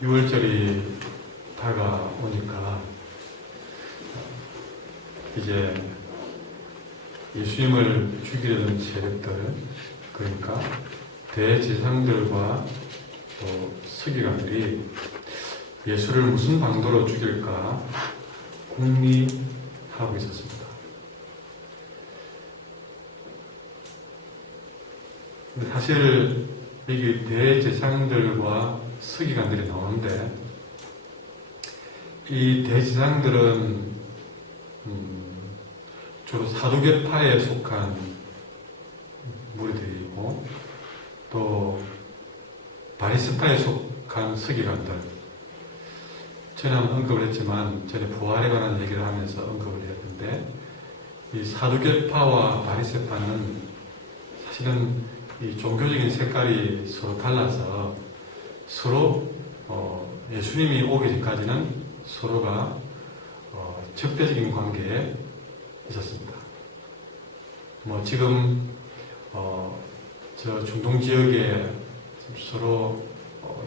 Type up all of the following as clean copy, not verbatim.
(6월절이) 다가오니까 이제 예수님을 죽이려는 세력들, 그러니까 대제사장들과 또 서기관들이 예수를 무슨 방도로 죽일까 궁리하고 있었습니다. 사실 여기 대제사장들과 서기관들이 나오는데, 이 대제사장들은 주로 사두개파에 속한 무리들이고, 또 바리새파에 속한 서기관들, 전에 한번 언급을 했지만 전에 부활에 관한 얘기를 하면서 언급을 했는데, 이 사두개파와 바리새파는 사실은 이 종교적인 색깔이 서로 달라서 서로 예수님이 오기 전까지는 서로가 적대적인 관계에 있었습니다. 지금 저 중동 지역에 서로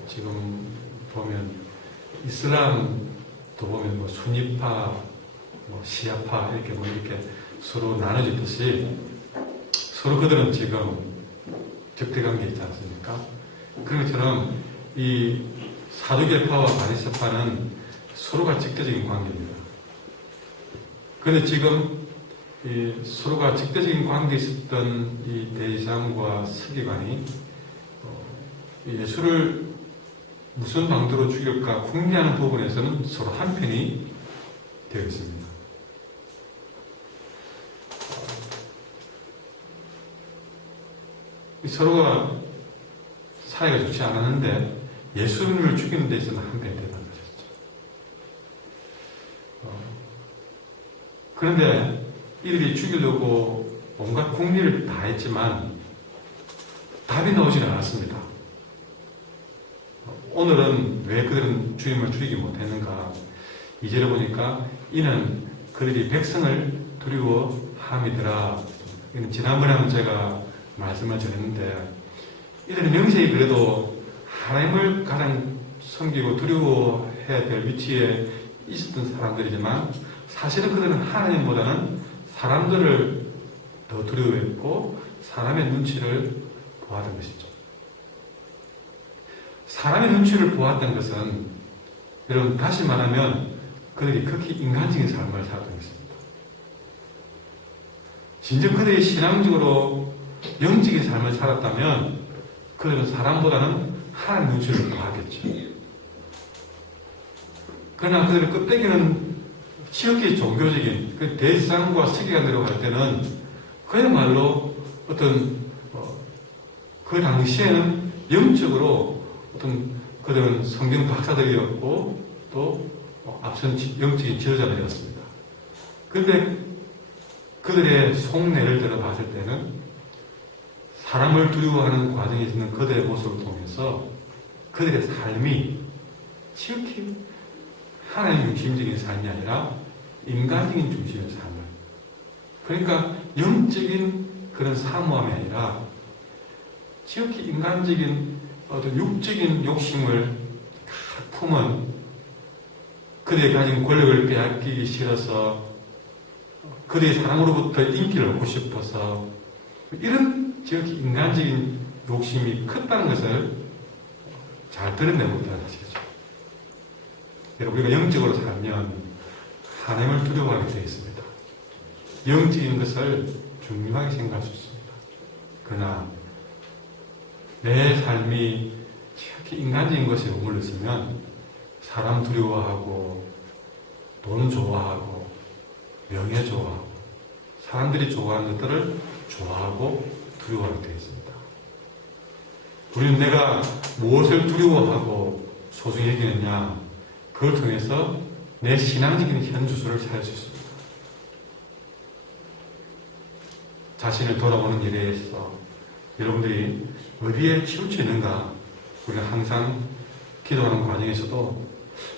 지금 보면 이슬람도 보면 수니파, 시아파 이렇게 서로 나눠지듯이 서로 그들은 지금 적대관계에 있지 않습니까? 그런 것처럼 이 사두개파와 바리새파는 서로가 적대적인 관계입니다. 그런데 지금 이 서로가 적대적인 관계에 있었던 이 대제사장과 서기관이 예수를 무슨 방도로 죽일까 궁리하는 부분에서는 서로 한편이 되어 있습니다. 서로가 사이가 좋지 않았는데 예수님을 죽이는 데 있어서는 한편이 되는 것이죠. 그런데 이들이 죽이려고 온갖 궁리를 다 했지만 답이 나오지는 않았습니다. 오늘은 왜 그들은 주님을 죽이지 못했는가? 2절에 보니까 이는 그들이 백성을 두려워함이더라. 이는 지난번에 한번 제가 말씀을 드렸는데, 이들은 명색이 그래도 하나님을 가장 섬기고 두려워해야 될 위치에 있었던 사람들이지만, 사실은 그들은 하나님보다는 사람들을 더 두려워했고 사람의 눈치를 보았던 것이죠. 사람의 눈치를 보았던 것은, 여러분 다시 말하면 그들이 극히 인간적인 삶을 살았던 것입니다. 진정 그들이 신앙적으로 영적인 삶을 살았다면 그들은 사람보다는 하나님 눈치를 보았겠죠. 그러나 그들의 껍데기는 지극히 종교적인 그 대제사장과 서기관들이라고 할 때는 그야말로 어떤 그 당시에는 영적으로 어떤 그들은 성경 박사들이었고 또 앞선 영적인 지도자들이었습니다. 그런데 그들의 속내를 들어봤을 때는 사람을 두려워하는 과정에 있는 그들의 모습을 통해서 그들의 삶이 지극히 하나님 중심적인 삶이 아니라 인간적인 중심의 삶을, 그러니까 영적인 그런 사모함이 아니라 지극히 인간적인 어떤 육적인 욕심을 품은, 그들이 가진 권력을 빼앗기기 싫어서 그들의 사람으로부터 인기를 얻고 싶어서 이런 지극히 인간적인 욕심이 컸다는 것을 잘 드러내고 있다는 것이죠. 여러분, 우리가 영적으로 살면 하나님을 두려워하게 되어 있습니다. 영적인 것을 중요하게 생각할 수 있습니다. 그러나 내 삶이 지극히 인간적인 것에 머물러 있으면 사람 두려워하고 돈 좋아하고 명예 좋아하고 사람들이 좋아하는 것들을 좋아하고 두려워하게 되어 있습니다. 우리는 내가 무엇을 두려워하고 소중히 여기느냐, 그걸 통해서 내 신앙적인 현주소를 찾을 수 있습니다. 자신을 돌아보는 일에 있어 여러분들이 어디에 치우쳐 있는가, 우리가 항상 기도하는 과정에서도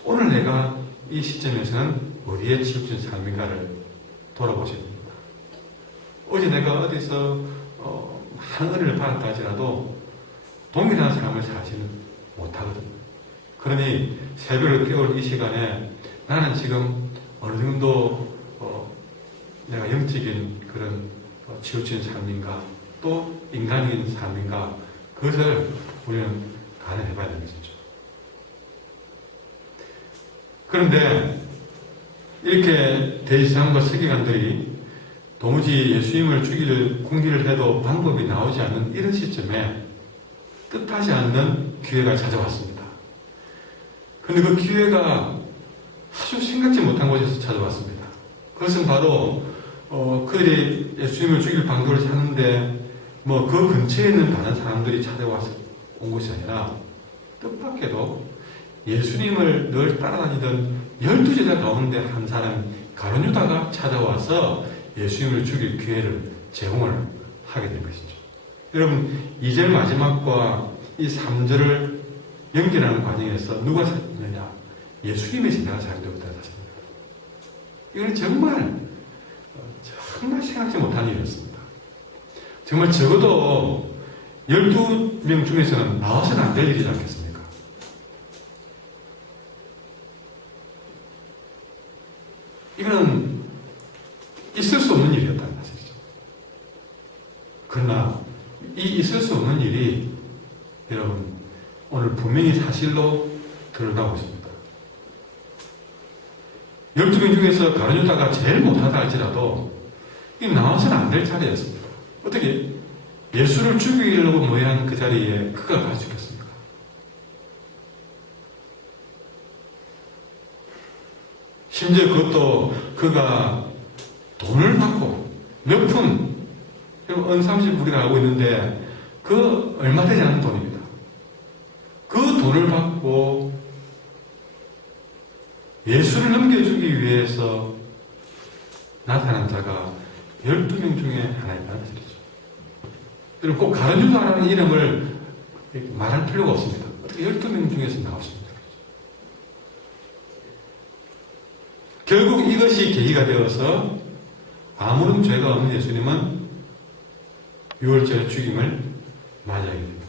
오늘 내가 이 시점에서는 어디에 치우친 삶인가를 돌아보셔야 됩니다. 어제 내가 어디서 한 은혜를 받았다 할지라도 동일한 삶을 살지는 못하거든요. 그러니 새벽을 깨울 이 시간에 나는 지금 어느 정도 내가 영적인 그런 치우친 삶인가 또 인간적인 삶인가 그것을 우리는 가늠해 봐야 되는 것이죠. 그런데 이렇게 대지상과 서기관들이 도무지 예수님을 죽일 궁리를 해도 방법이 나오지 않는 이런 시점에 뜻하지 않는 기회가 찾아왔습니다. 그런데 그 기회가 아주 생각지 못한 곳에서 찾아왔습니다. 그것은 바로 그들이 예수님을 죽일 방도를 찾는데 그 근처에 있는 다른 사람들이 찾아와서 온 것이 아니라 뜻밖에도 예수님을 늘 따라다니던 12제자 가운데 한 사람 가룟유다가 찾아와서 예수님을 죽일 기회를 제공을 하게 된 것이죠. 여러분 2절 마지막과 이 3절을 연결하는 과정에서 누가 살았느냐? 예수님의 제자가 살되었다 하셨습니다. 이건 정말 생각지 못한 일이었습니다. 정말 적어도 12명 중에서는 나와서는 안 될 일이지 않겠습니까? 이거는 있을 수 없는 일이었다는 사실이죠. 그러나 이 있을 수 없는 일이 여러분 오늘 분명히 사실로 드러나고 있습니다. 12명 중에서 가룟유다가 제일 못하다 할지라도 이 나와서는 안 될 자리였습니다. 어떻게 예수를 죽이려고 모여한 그 자리에 그가 가 죽겠습니까? 심지어 그것도 그가 돈을 받고 몇 푼, 은삼십 우리가 알고 있는데 그 얼마 되지 않는 돈입니다. 그 돈을 받고 예수를 넘겨주기 위해서 나타난 자가 12명 중에 하나였다는 것이죠. 여러분 꼭 가룟유다라는 이름을 말할 필요가 없습니다. 어떻게 12명 중에서 나왔습니다. 결국 이것이 계기가 되어서 아무런 죄가 없는 예수님은 6월절 죽임을 맞이하게 됩니다.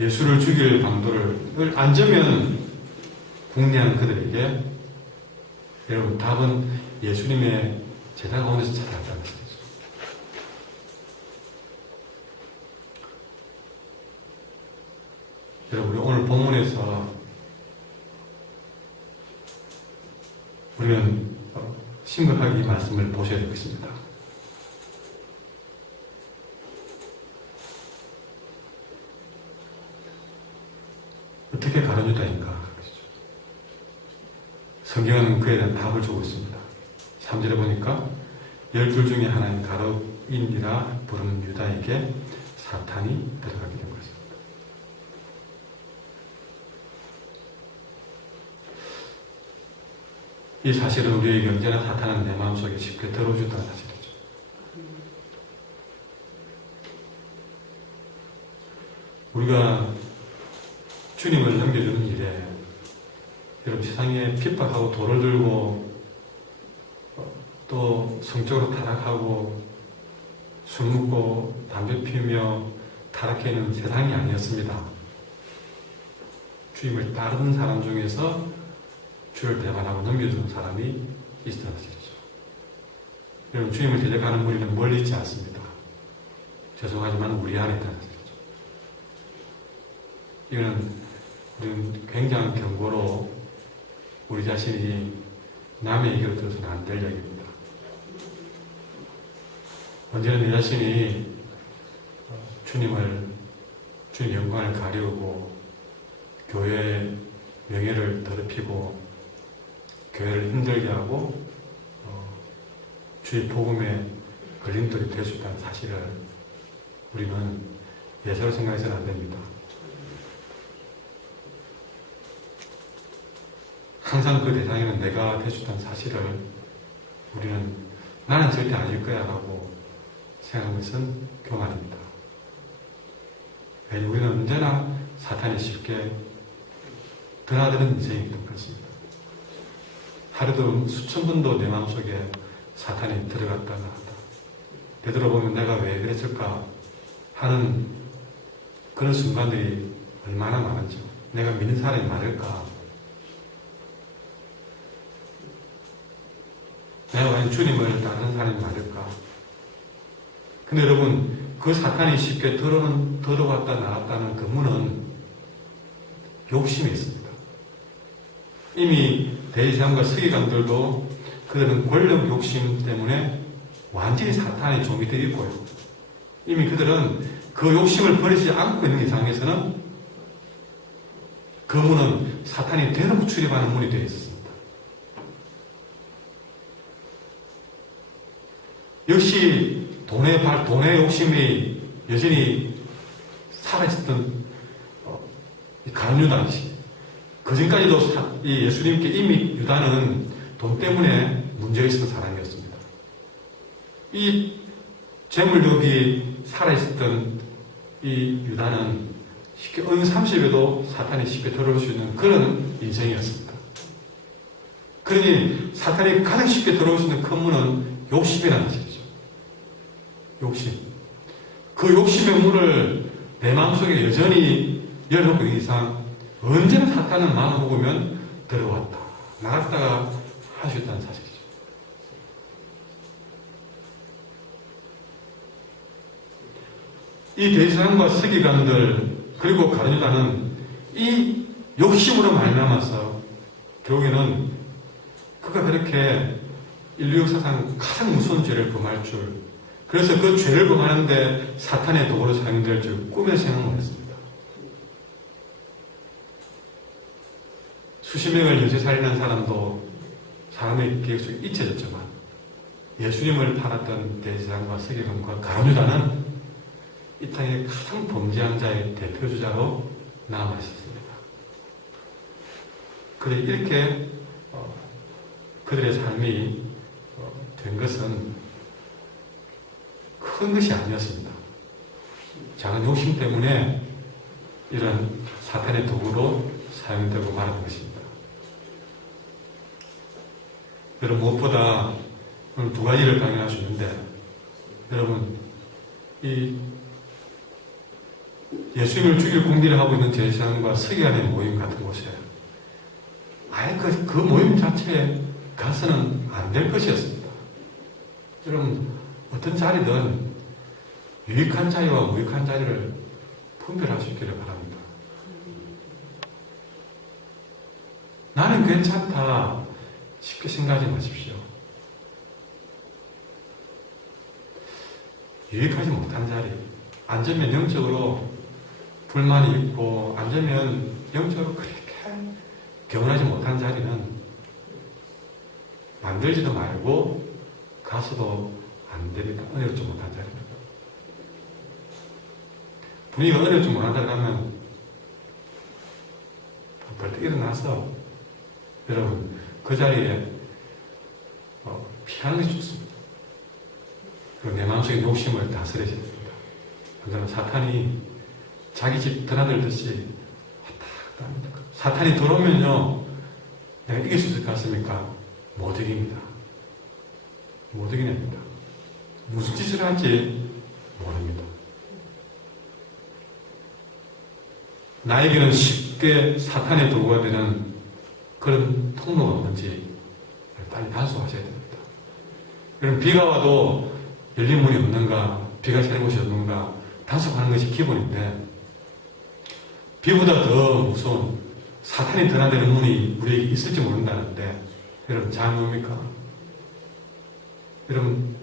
예수를 죽일 방도를 앉으면 궁리하는 그들에게 여러분 답은 예수님의 제자 가운데서 찾아왔다는 것이죠. 여러분 우리 오늘 본문에서 우리는 심각하게 이 말씀을 보셔야 되겠습니다. 어떻게 가룟유다인가? 성경은 그에 대한 답을 주고 있습니다. 3절에 보니까 12 중에 하나인 가룟인이라 부르는 유다에게 사탄이 들어가게 된 것입니다. 이 사실은 우리에게 언제나 사탄은 내 마음속에 쉽게 들어오셨다는 사실이죠. 우리가 주님을 넘겨주는 일에 여러분 세상에 핍박하고 돌을 들고 또 성적으로 타락하고 술 먹고 담배 피우며 타락해 있는 세상이 아니었습니다. 주님을 따르는 사람 중에서 주를 대만하고 넘겨주는 사람이 있었다는 사실이죠. 여러분 주님을 대적하는 무리는 멀리 있지 않습니다. 죄송하지만 우리 안에 있다는 사실이죠. 이거는 우리는 굉장한 경고로 우리 자신이 남의 얘기를 들어서는 안 될 얘기입니다. 언제나 내 자신이 주님 영광을 가리우고 교회의 명예를 더럽히고 교회를 힘들게 하고 주의 복음에 걸림돌이 될 수 있다는 사실을 우리는 예사로 생각해서는 안 됩니다. 항상 그 대상에는 내가 될 수 있다는 사실을 우리는 나는 절대 아닐 거야 라고 생각하는 것은 교만입니다. 왜냐하면 우리는 언제나 사탄이 쉽게 드나드는 인생이기 때문에 그렇습니다. 하루도 수천 번도 내 마음속에 사탄이 들어갔다 나갔다. 되돌아보면 내가 왜 그랬을까 하는 그런 순간들이 얼마나 많은지, 내가 믿는 사람이 많을까, 내가 과연 주님을 따르는 사람이 많을까. 근데 여러분, 그 사탄이 쉽게 들어왔다 나갔다는 그 문은 욕심이 있습니다. 이미 대제사장과 서기관들도 그들은 권력 욕심 때문에 완전히 사탄의 종이 되어 있고요. 이미 그들은 그 욕심을 버리지 않고 있는 이상에서는 그 문은 사탄이 대놓고 출입하는 문이 되어 있었습니다. 역시 돈의 욕심이 여전히 살아있었던 가룟 유다시, 그전까지도 이 예수님께 이미 유다는 돈 때문에 문제가 있었던 사람이었습니다. 이 재물욕이 살아있었던 이 유다는 쉽게 어느 30에도 사탄이 쉽게 들어올 수 있는 그런 인생이었습니다. 그러니 사탄이 가장 쉽게 들어올 수 있는 큰 문은 욕심이라는 것이죠. 욕심. 그 욕심의 문을 내 마음속에 여전히 열어놓고 있는 이상 언제나 사탄은 마음 먹으면 들어왔다 나갔다가 할 수 있다는 사실이죠. 이 대제사장과 서기관들 그리고 가룟 유다는 이 욕심으로 말미암아서 결국에는 그가 그렇게 인류 역사상 가장 무서운 죄를 범할 줄, 그래서 그 죄를 범하는데 사탄의 도구로 사용될 줄 꿈에 생각 못했습니다. 수십 명을 연쇄살인한 사람도 사람의 기억 속에 잊혀졌지만 예수님을 팔았던 대제사장과 서기관과 가룟 유다는 이 땅의 가장 범죄한 자의 대표주자로 남아있습니다. 그래 이렇게 그들의 삶이 된 것은 큰 것이 아니었습니다. 작은 욕심 때문에 이런 사탄의 도구로 사용되고 말하는 것입니다. 여러분, 무엇보다 오늘 두 가지를 강조할 수 있는데, 여러분, 이 예수님을 죽일 공기를 하고 있는 제사장과 서기관의 모임 같은 곳에 아예 그 모임 자체에 가서는 안 될 것이었습니다. 여러분, 어떤 자리든 유익한 자리와 무익한 자리를 분별할 수 있기를 바랍니다. 나는 괜찮다 쉽게 생각하지 마십시오. 유익하지 못한 자리, 앉으면 영적으로 불만이 있고 앉으면 영적으로 그렇게 경험하지 못한 자리는 만들지도 말고 가서도 안 됩니다. 은혜롭지 못한 자리입니다. 분위기가 은혜롭지 못한다 그러면 벌떡 일어나서 여러분 그 자리에 피하는 것이 좋습니다. 그리고 내 마음속의 욕심을 다스려야 됩니다. 그러면 사탄이 자기 집 드나들듯이 왔다 갔다 합니다. 사탄이 들어오면요, 내가 이길 수 있을 것 같습니까? 못 이깁니다. 못 이기냅니다. 무슨 짓을 할지 모릅니다. 나에게는 쉽게 사탄의 도구가 되는 그런 통로가 없는지 빨리 단속하셔야 됩니다. 여러분, 비가 와도 열린 문이 없는가, 비가 새는 곳이 없는가 단속하는 것이 기본인데, 비보다 더 무서운 사탄이 드나드는 문이 우리에게 있을지 모른다는데, 여러분 잘 뭡니까? 여러분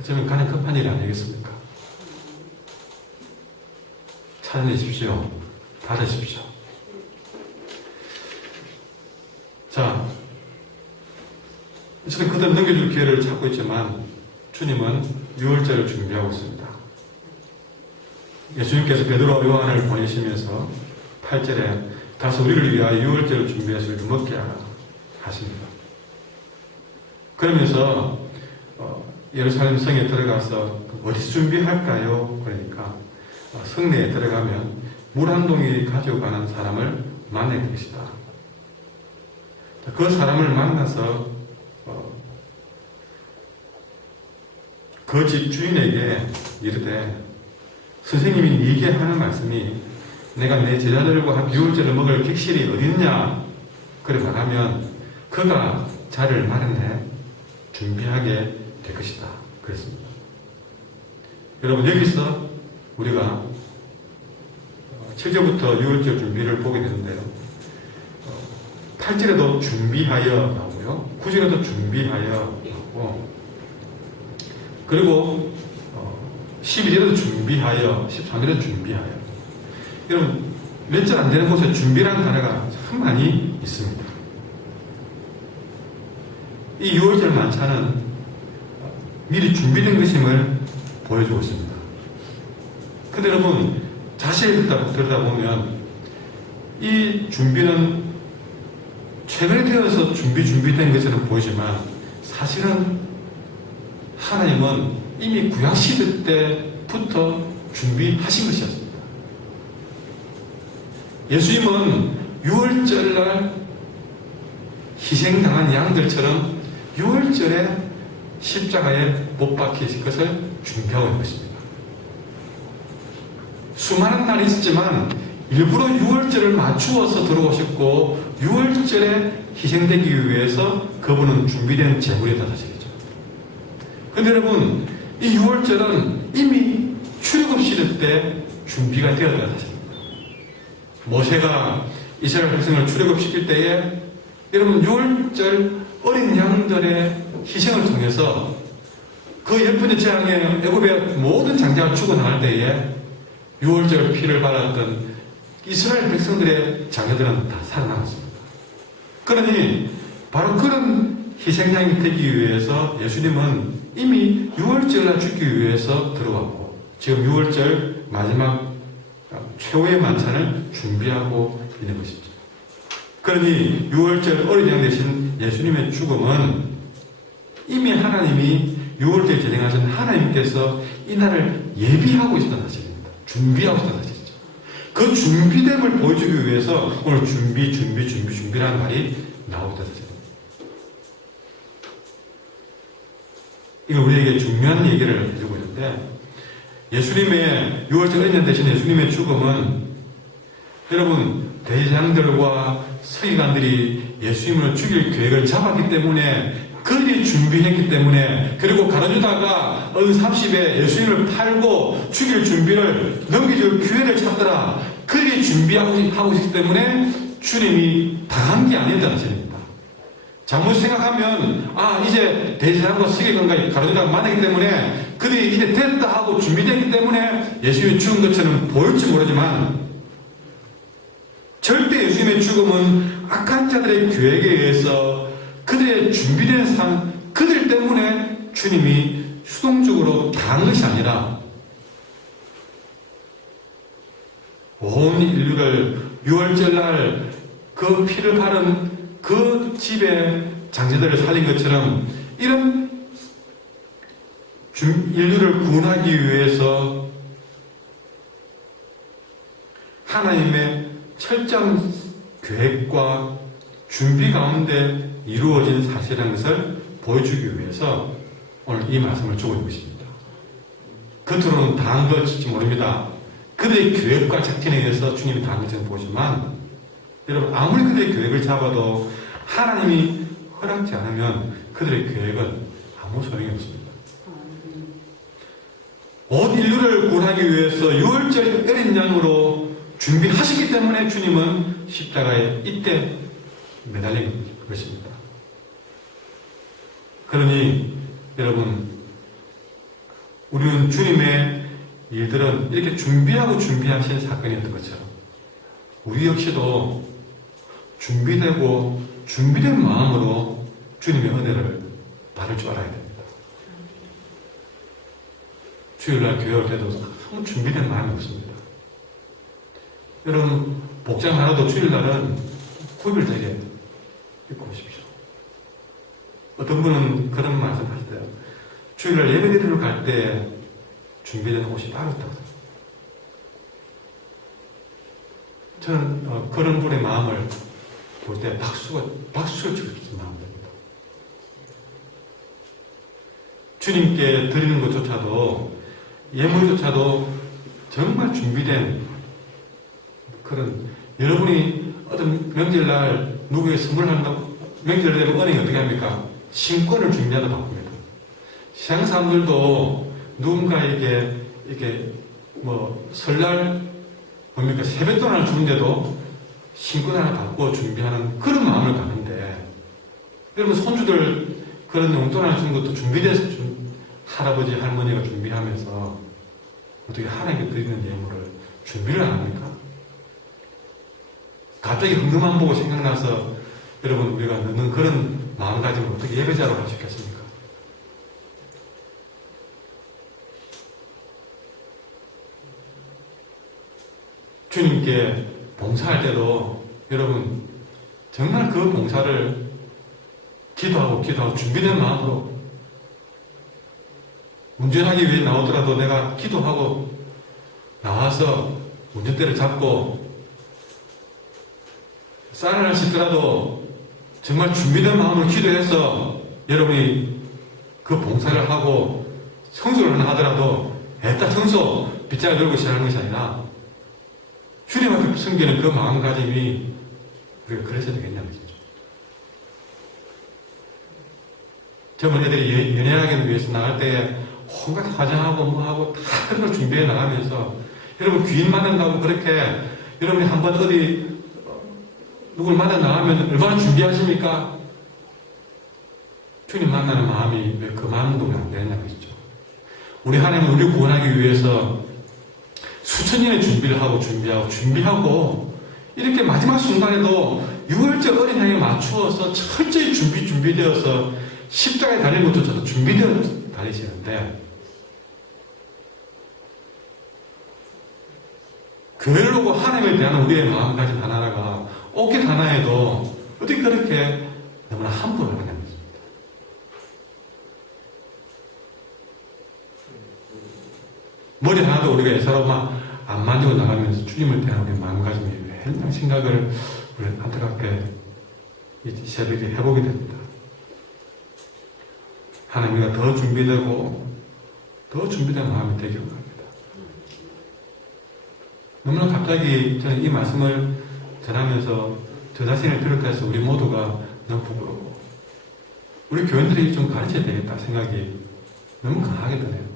어쩌면 가장 급한 일이 아니겠습니까? 찾아내십시오. 닫으십시오. 자, 어쨌든 그들 넘겨줄 기회를 찾고 있지만 주님은 유월절을 준비하고 있습니다. 예수님께서 베드로와 요한을 보내시면서 8절에 가서 우리를 위하여 유월절을 준비해서 우리를 먹게 하라 하십니다. 그러면서 예루살렘 성에 들어가서 어디서 준비할까요? 그러니까 성내에 들어가면 물 한 동이 가지고 가는 사람을 만날 것이다. 그 사람을 만나서 그 집 주인에게 이르되 선생님이 네게 하는 말씀이 내가 내 제자들과 유월절을 먹을 객실이 어디 있느냐 그래 말하면 그가 자리를 마련해 준비하게 될 것이다 그랬습니다. 여러분 여기서 우리가 7절부터 유월절 준비를 보게 되는데요. 8절에도 준비하여 나오고요. 9절에도 준비하여 나오고 그리고 12절에도 준비하여 13절에도 준비하여 여러분 몇 절 안 되는 곳에 준비라는 단어가 참 많이 있습니다. 이 6월절 만찬은 미리 준비된 것임을 보여주고 있습니다. 근데 여러분 자세히 들여다보면 이 준비는 최근에 되어서 준비된 것처럼 보이지만 사실은 하나님은 이미 구약시대 때부터 준비하신 것이었습니다. 예수님은 6월절날 희생당한 양들처럼 6월절에 십자가에 못 박히실 것을 준비하고 있는 것입니다. 수많은 날이 있었지만 일부러 6월절을 맞추어서 들어오셨고 6월절에 희생되기 위해서 그분은 준비된 제물이다 사실이죠. 그런데 여러분 이 6월절은 이미 출애굽시대 때 준비가 되었다 사실입니다. 모세가 이스라엘 백성을 출애굽시킬 때에 여러분 6월절 어린 양들의 희생을 통해서 그 10번째 재앙에 애굽의 모든 장자가 죽어나갈 때에 6월절 피를 발랐던 이스라엘 백성들의 장자들은 다 살아남았습니다. 그러니 바로 그런 희생양이 되기 위해서 예수님은 이미 6월절날 죽기 위해서 들어왔고 지금 6월절 마지막 최후의 만찬을 준비하고 있는 것이죠. 그러니 6월절 어린 양 대신 예수님의 죽음은 이미 하나님이 6월절에 진행하신 하나님께서 이 날을 예비하고 있었던 사실입니다. 준비하고 있었던 사실이죠. 그 준비됨을 보여주기 위해서 오늘 준비라는 말이 나오다 사실입니다. 이거 우리에게 중요한 얘기를 해주고 있는데 예수님의 6월절 어린 양 대신 예수님의 죽음은 여러분 대제사장들과 서기관들이 예수님을 죽일 계획을 잡았기 때문에 그들이 준비했기 때문에 그리고 가룟유다가 어느 30에 예수님을 팔고 죽일 준비를 넘겨줄 기회를 찾더라. 그들이 준비하고 있기 때문에 주님이 당한 게 아니었다는 사실입니다. 잘못 생각하면 이제 대제사장과 서기관과 가룟유다가 만나기 때문에 그들이 이제 됐다 하고 준비됐기 때문에 예수님이 죽은 것처럼 보일지 모르지만 절대 예수님의 죽음은 악한 자들의 계획에 의해서 그들의 준비된 삶, 그들 때문에 주님이 수동적으로 당한 것이 아니라 온 인류를 6월절날 그 피를 바른 그 집의 장자들을 살린 것처럼 이런 인류를 구원하기 위해서 하나님의 철저한 계획과 준비 가운데 이루어진 사실이라는 것을 보여주기 위해서 오늘 이 말씀을 주고 있는 것입니다. 겉으로는 당한 것일지 모릅니다. 그들의 계획과 작전에 의해서 주님이 당한 것은 보지만 여러분 아무리 그들의 계획을 잡아도 하나님이 허락지 않으면 그들의 계획은 아무 소용이 없습니다. 온 인류를 구원하기 위해서 6월절 어린 양으로 준비하셨기 때문에 주님은 십자가에 이때 매달린 것입니다. 그러니 여러분 우리는 주님의 일들은 이렇게 준비하신 사건이었던 것처럼 우리 역시도 준비되고 준비된 마음으로 주님의 은혜를 받을 줄 알아야 됩니다. 주일날 교회 올 때도 아무 준비된 마음이 없습니다. 여러분 복장 하나도 주일날은 구입을 되게 입고 오십시오. 어떤 분은 그런 말씀 하시대요. 주일날 예배드리러 갈 때 준비된 옷이 따로 있다고. 저는 그런 분의 마음을 볼 때 박수를 치고 싶은 마음입니다. 주님께 드리는 것조차도, 예물조차도 정말 준비된 그런, 여러분이 어떤 명절날 누구에게 선물한다고, 명절 되면 은행이 어떻게 합니까? 신권을 준비하다 바쁩니다. 시장 사람들도 누군가에게 이렇게 설날 뭡니까? 세뱃돈 하나 주는데도 신권 하나 받고 준비하는 그런 마음을 갖는데, 여러분 손주들 그런 용돈 하나 주는 것도 준비돼서 할아버지 할머니가 준비하면서 어떻게 하나님께 드리는 예물을 준비를 안 합니까? 갑자기 흥금만 보고 생각나서 여러분 우리가 넣는 그런 마음가짐을 어떻게 예배자로 할 수 있겠습니까? 주님께 봉사할 때도 여러분 정말 그 봉사를 기도하고 준비된 마음으로, 운전하기 위해 나오더라도 내가 기도하고 나와서 운전대를 잡고 쌀을 하나 씻더라도 정말 준비된 마음으로 기도해서 여러분이 그 봉사를 하고 청소를 하나 하더라도 애따 청소 빗자루 들고 시작하는 것이 아니라 주님 앞에 섬기는 그 마음가짐이 우리가 그래서 되겠냐는 거죠. 젊은 애들이 연애하기 위해서 나갈 때 온갖 화장하고 뭐하고 다 그런 걸 준비해 나가면서, 여러분 귀인 만난다고 그렇게 여러분이 한번 어디 누굴 만나 나가면 얼마나 준비하십니까? 주님 만나는 마음이 왜 그 마음도 안 되느냐고 했죠. 우리 하나님은 우리 구원하기 위해서 수천 년의 준비를 하고 준비하고 이렇게 마지막 순간에도 유월절 어린 양에 맞추어서 철저히 준비되어서 십자가에 달리는 것조차도 준비되어 달리시는데, 교회를 오고 하나님에 대한 우리의 마음가짐 하나가 옷깃 하나에도 어떻게 그렇게 너무나 함부로 하느냐 는 것입니다. 머리 하나도 우리가 애사로만 안 만지고 나가면서 주님을 대한 우리의 마음가짐이 왜 했나 생각을 우리는 안타깝게 이 새벽에 해보게 됩니다. 하나님과 더 준비되고 더 준비된 마음이 되기를 바랍니다. 너무나 갑자기 저는 이 말씀을 전하면서 저 자신을 비롯해서 우리 모두가 너무 부끄럽고 우리 교인들이 좀 가르쳐야 되겠다 생각이 너무 강하게 드네요.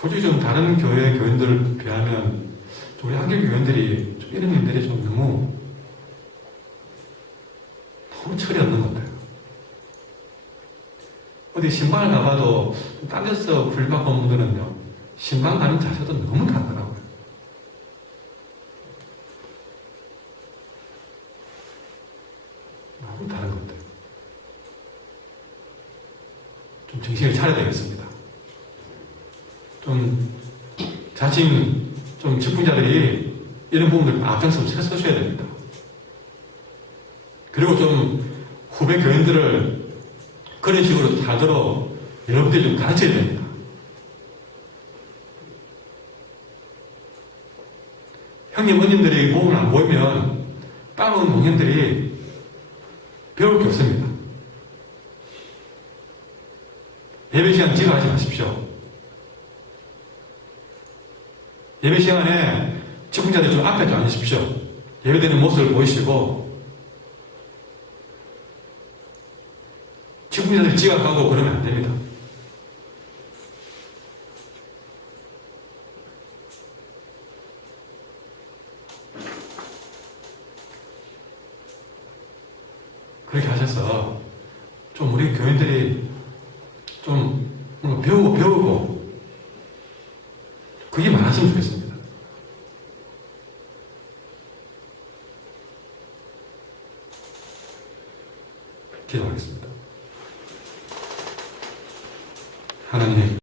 솔직히 좀 다른 교회 교인들을 비하면 우리 한길 교인들이 좀 이런 일들이 좀 너무 철이 없는 것 같아요. 어디 신방을 가봐도 딴 데서 불받고 온 분들은요, 신방 가는 자세도 너무 다르더라고요. 너무 다른 것 같아요. 좀 정신을 차려야 되겠습니다. 좀 자칭 좀 직분자들이 이런 부분들 앞장서서 서셔야 됩니다. 그리고 좀 후배 교인들을 그런 식으로 살도록 여러분들이 좀 가르쳐야 됩니다. 형님, 언님들이 몸을 안 보이면 빠른 농인들이 배울 게 없습니다. 예배 시간 지각하지 마십시오. 예배 시간에 직분자들 좀 앞에 좀 앉으십시오. 예배드리는 모습을 보이시고, 직분자들이 지각하고 그러면 안 됩니다. 그렇게 하셔서 좀 우리 교인들이 좀 뭔가 배우고 그게 많았으면 좋겠습니다. 기도하겠습니다.